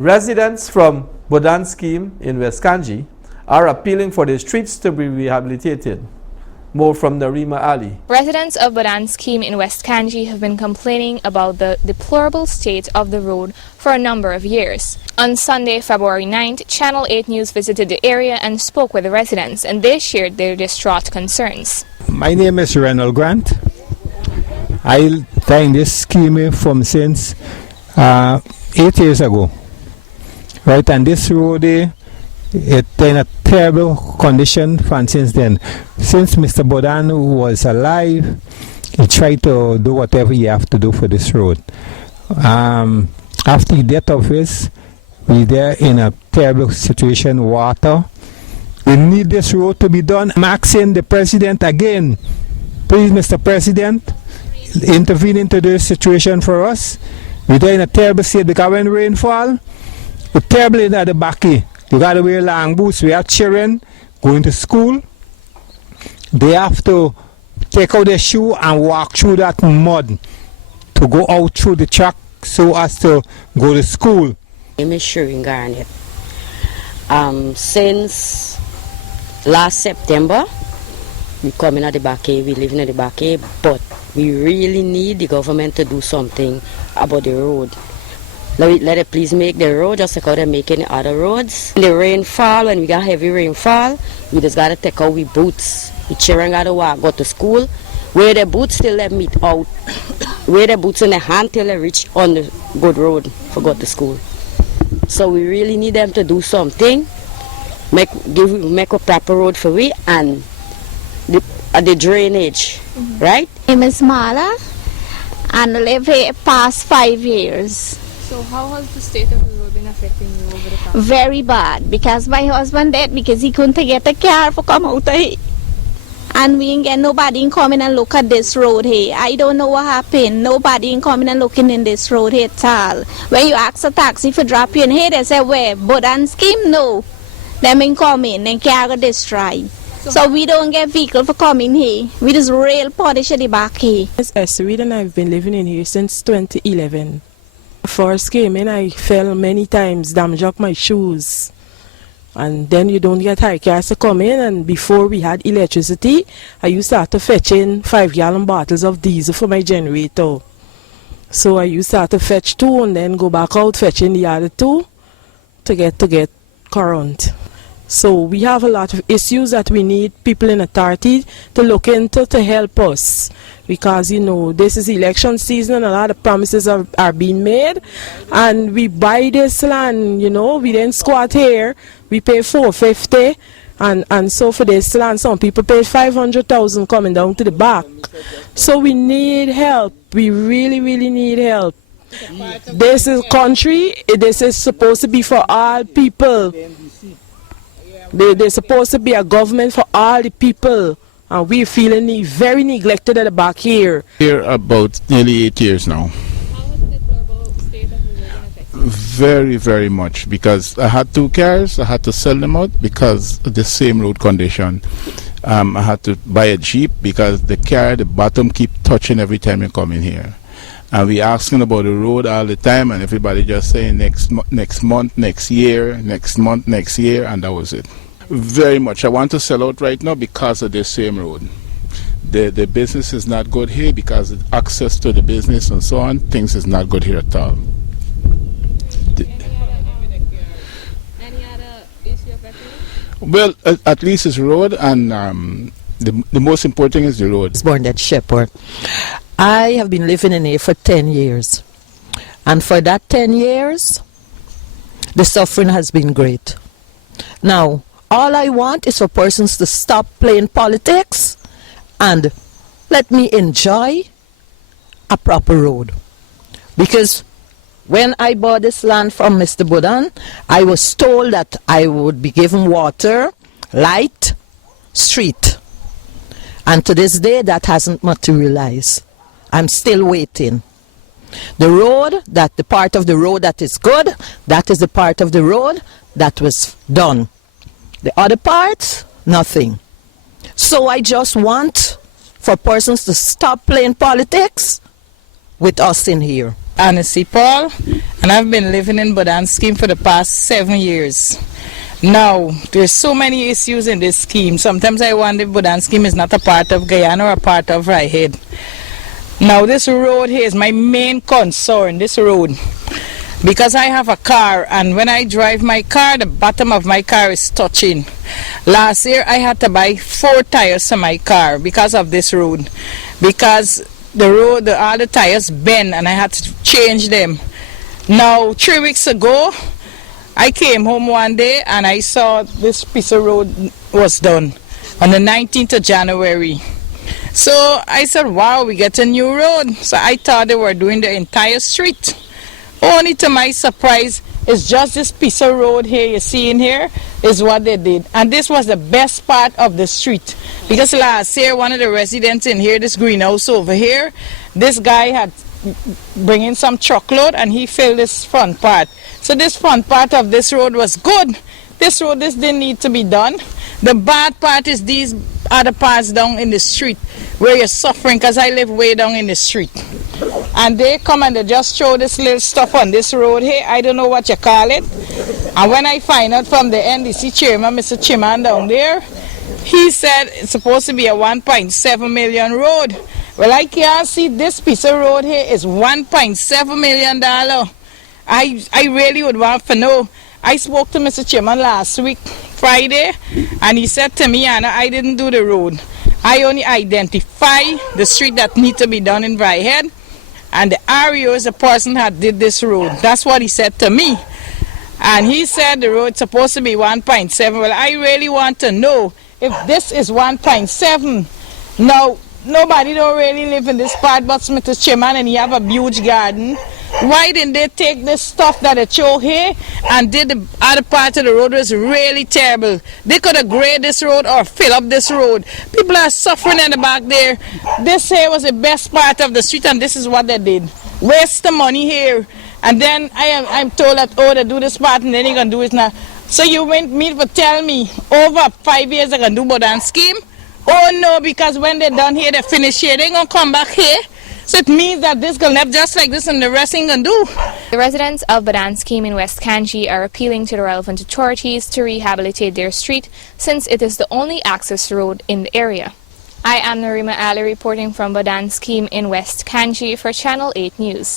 Residents from Budhan scheme in West Canje are appealing for the streets to be rehabilitated. More from Narima Ali. Residents of Budhan scheme in West Canje have been complaining about the deplorable state of the road for a number of years. On Sunday, February 9th, Channel 8 News visited the area and spoke with the residents, and they shared their distraught concerns. My name is Renald Grant. I find this scheme from since 8 years ago. Right, and this road it's in a terrible condition from since then. Since Mr. Budhan was alive, he tried to do whatever he have to do for this road. After the death of his, we there in a terrible situation, water. We need this road to be done. I'm asking the president again, please, Mr. President, intervene into this situation for us. We're there in a terrible state because when rain fall, we're terrible in the back. You got to wear long boots. We have children going to school. They have to take out their shoe and walk through that mud to go out through the track so as to go to school. My name is Shireen Garnet. Since last September, we coming at the back, we living at the back, but we really need the government to do something about the road. Let it please make the road just like how they're making the other roads. When the rainfall, when we got heavy rainfall, we just gotta take out we boots. The children gotta walk, go to school. Wear their boots till they meet out. Wear their boots in their hand till they reach on the good road for go to school. So we really need them to do something. Make a proper road for we and the drainage, right? My name is Mala and I live here past 5 years. So how has the state of the road been affecting you over the past? Very bad, because my husband dead because he couldn't get a car for come out here. And we ain't get nobody coming and look at this road here. I don't know what happened. Nobody ain't coming and looking in this road here at all. When you ask a taxi for drop you in here, they say, where? Budhan scheme? No. Them ain't coming, then car go destroy. So we don't get vehicle for coming here. We just rail polish at the back here. It's Esther and I've been living in here since 2011. First came in, I fell many times, damaged up my shoes. And then you don't get high cars to come in, and before we had electricity, I used to have to fetch in 5-gallon bottles of diesel for my generator. So I used to have to fetch 2 and then go back out fetching the other 2 to get current. So we have a lot of issues that we need people in authority to look into to help us. Because, you know, this is election season and a lot of promises are being made. And we buy this land, you know, we didn't squat here. We pay $450. And so for this land, some people pay $500,000 coming down to the back. So we need help. We really, really need help. This is country. This is supposed to be for all people. There's supposed to be a government for all the people, and we're feeling very neglected at the back here. Here about nearly 8 years now. How has the deplorable state of the road been affecting you? Very, very much, because I had 2 cars, I had to sell them out because of the same road condition. I had to buy a Jeep because the car, the bottom keep touching every time you come in here. And we asking about the road all the time, and everybody just saying next month, next year, next month, next year, and that was it. Very much. I want to sell out right now because of the same road. The business is not good here because of access to the business and so on. Things is not good here at all. Any other issue affecting you? Well, at least it's road, and the most important thing is the road. I was born at Shepherd. I have been living in here for 10 years. And for that 10 years, the suffering has been great. Now, all I want is for persons to stop playing politics and let me enjoy a proper road. Because when I bought this land from Mr. Budhan, I was told that I would be given water, light, street. And to this day, that hasn't materialized. I'm still waiting. The road, the part of the road that is good, that is the part of the road that was done. The other parts, nothing. So I just want for persons to stop playing politics with us in here. Annecy Paul, and I've been living in Budhan scheme for the past 7 years. Now, there's so many issues in this scheme. Sometimes I wonder if Budhan scheme is not a part of Guyana or a part of Raihead. Now, this road here is my main concern, this road. Because I have a car, and when I drive my car, the bottom of my car is touching. Last year, I had to buy 4 tires for my car because of this road. Because the road, all the tires bend, and I had to change them. Now, 3 weeks ago, I came home one day and I saw this piece of road was done on the 19th of January. So I said, wow, we get a new road. So I thought they were doing the entire street. Only to my surprise, it's just this piece of road here you see in here is what they did. And this was the best part of the street. Because last year, one of the residents in here, this greenhouse over here, this guy had bring in some truckload and he filled this front part. So this front part of this road was good. This road, this didn't need to be done. The bad part is these other parts down in the street where you're suffering, because I live way down in the street. And they come and they just throw this little stuff on this road here. I don't know what you call it. And when I find out from the NDC chairman, Mr. Chiman down there, he said it's supposed to be a 1.7 million road. Well, I can't see this piece of road here is $1.7 million. I really would want to know. I spoke to Mr. Chairman last week, Friday, and he said to me, Anna, I didn't do the road. I only identify the street that need to be done in Raihead, and the REO is the person that did this road. That's what he said to me. And he said the road's supposed to be 1.7. Well, I really want to know if this is 1.7. Now, nobody don't really live in this part but Mr. Chairman, and he have a huge garden. Why didn't they take this stuff that they show here and did the other part of the road was really terrible? They could have graded this road or fill up this road. People are suffering in the back there. This here was the best part of the street, and this is what they did. Waste the money here. And then I'm told that, oh, they do this part and then you're going to do it now. So you want me to tell me over 5 years they're going to do Budhan scheme? Oh no, because when they're done here, they finish here, they're going to come back here. So it means that this going to left just like this and the rest ain't going to do. The residents of Budhan scheme in West Canje are appealing to the relevant authorities to rehabilitate their street since it is the only access road in the area. I am Narima Ali reporting from Budhan scheme in West Canje for Channel 8 News.